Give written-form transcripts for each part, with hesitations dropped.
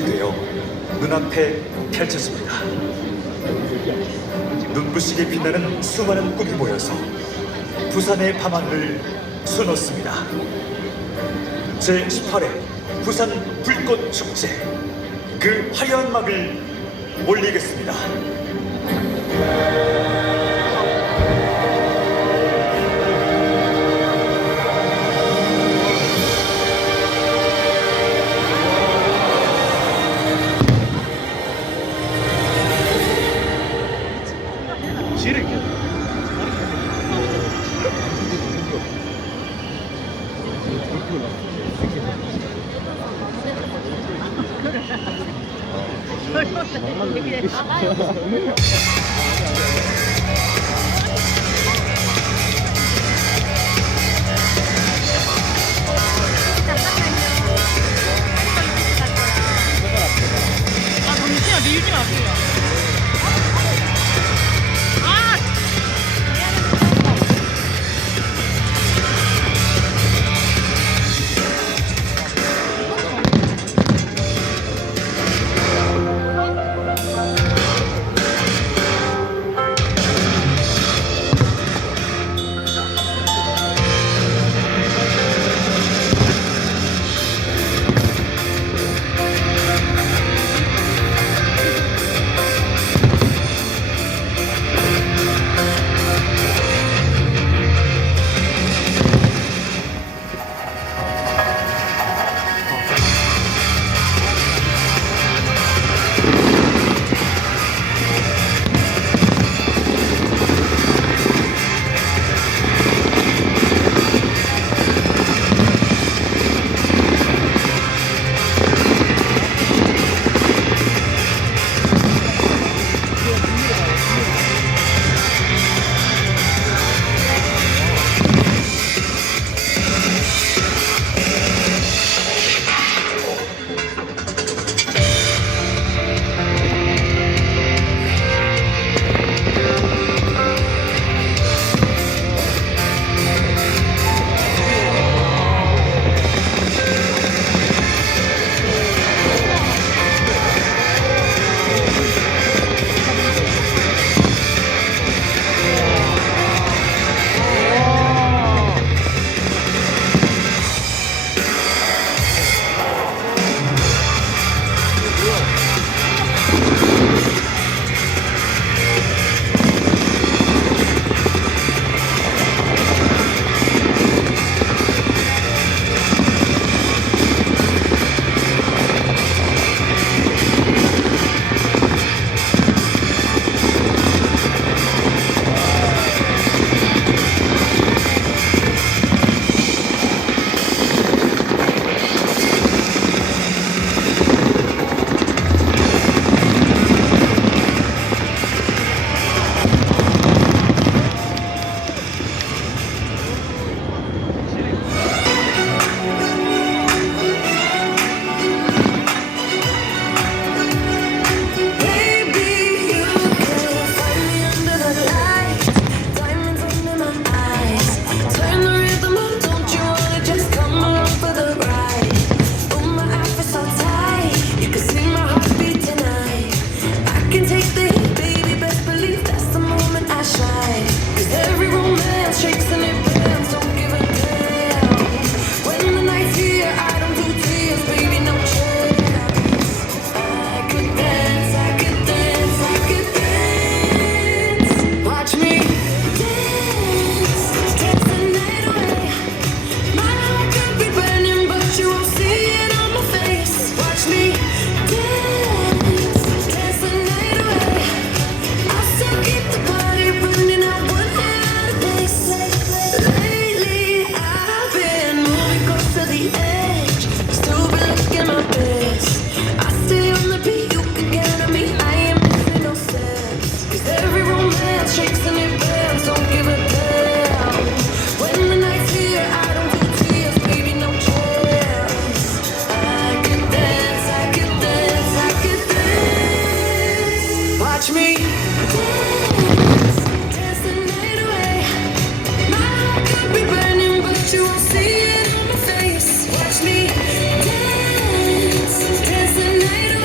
연출이 되어 눈앞에 펼쳐집니다. 눈부시게 빛나는 수많은 꿈이 모여서 부산의 밤하늘을 수놓습니다. 제18회 부산 불꽃 축제, 그 화려한 막을 올리겠습니다. 밀지 마세요. Watch me dance, dance the night away.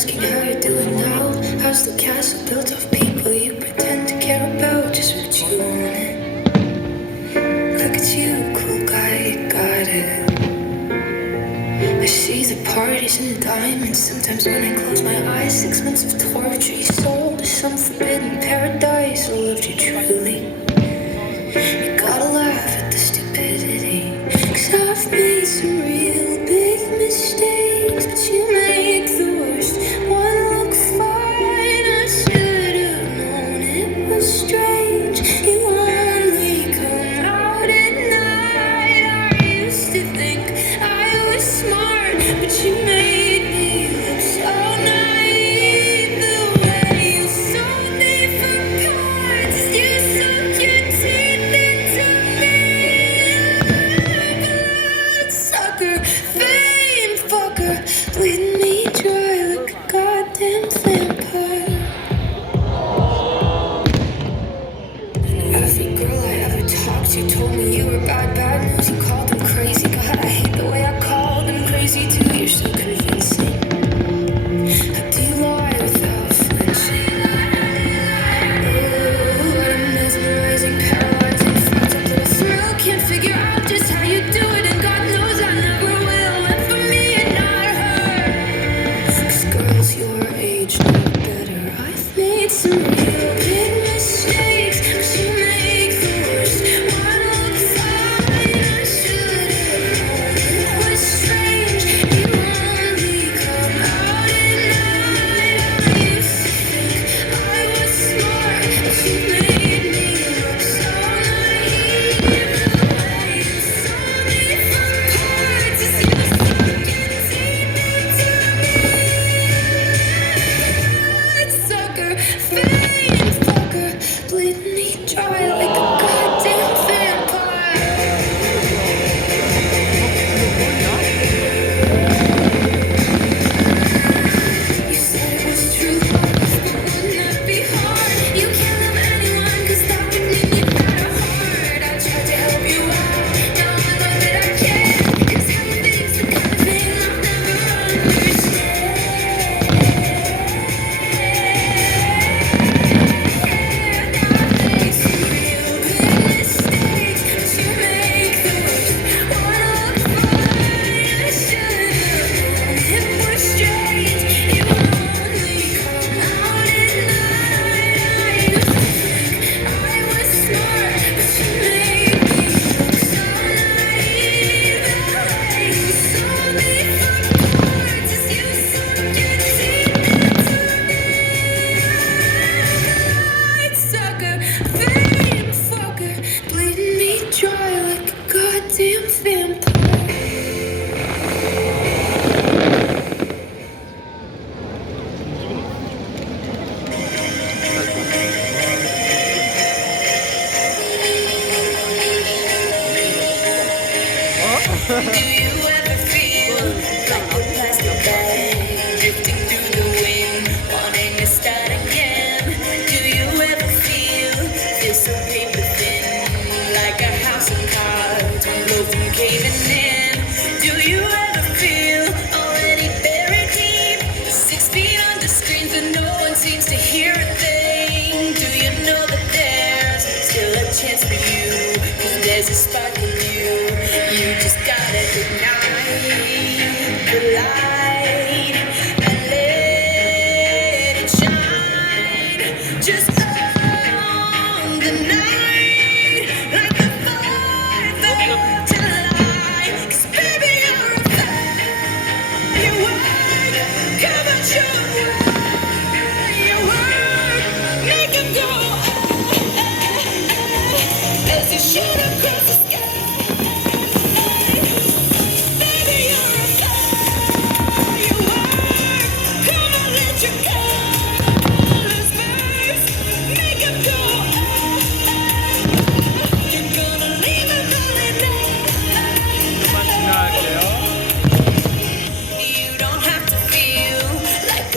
asking how you're doing now. How's the castle built of people you pretend to care about? Just what you wanted. Look at you, cool guy, you got it. I see the parties and the diamonds. Sometimes when I close my eyes, 6 months of torture you sold to some forbidden paradise. I loved you truly. You gotta laugh at the stupidity. 'Cause I've made some real big mistakes, but you make the worst one look fine. I should have known it was strange. You only come out at night. I used to think I was smart, but you made me look so naive. The way you sold me for cards, you sunk your teeth into me. Sucker, fame fucker, bleeding me dry like a goddamn vampire. Every girl I ever talked to told me you were bad, bad news. You called them crazy. God, I hate the way I called them crazy too. You're so convincing. How do you lie without flinching? Oh, what a mesmerizing, paralyzing, fucked up little thrill. Can't figure out just how you do it, and God knows I never will. And for me and not her. 'Cause girls your age know better. I've made some real big mistakes, but you make the worst one look fine. I should have known it was strange. You only come out at night. I used to think I was smart, but you made me look so naive. The way you sold me for parts is you sunk your teeth into me. Sucker, fame fucker, bleeding me dry like a goddamn vampire. You said it was true love, but wouldn't that be hard? You can't love anyone 'cause that would mean you got a heart. I tried to help you out, now I know that I can't. 'Cause having things the kind of thing I'll never understand. Sucker, fame fucker, bleeding me dry like a goddamn vampire. Do you ever feel like a plastic bag drifting through the wind, wanting to start again? Do you ever feel so paper thin, like a house of cards, one blow from caving in? Do you ever feel already buried deep, 6 feet under screens and no one seems to hear a thing? Do you know that there's still a chance for you? 'Cause there's a spark in you. You just gotta ignite the light and let it shine. Just own the night like the 4th of July. 'Cause baby, you're a firework. Come on, show your work. Make 'em go as you shoot across the sky. Baby, you're a firework. Come on, let your colors burst. Make 'em go. You're gonna leave 'em all in there. You don't have to feel like a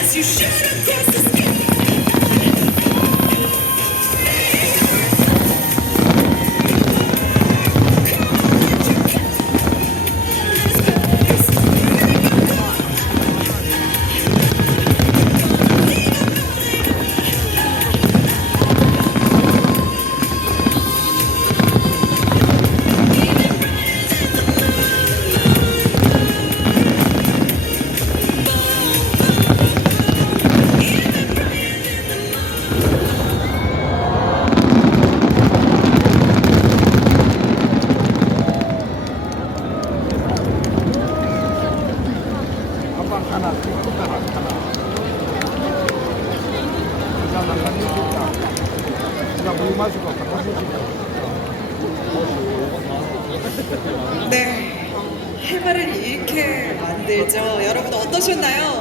as you shoot across the sky. 네, 해마를 이렇게 만들죠. 여러분 어떠셨나요?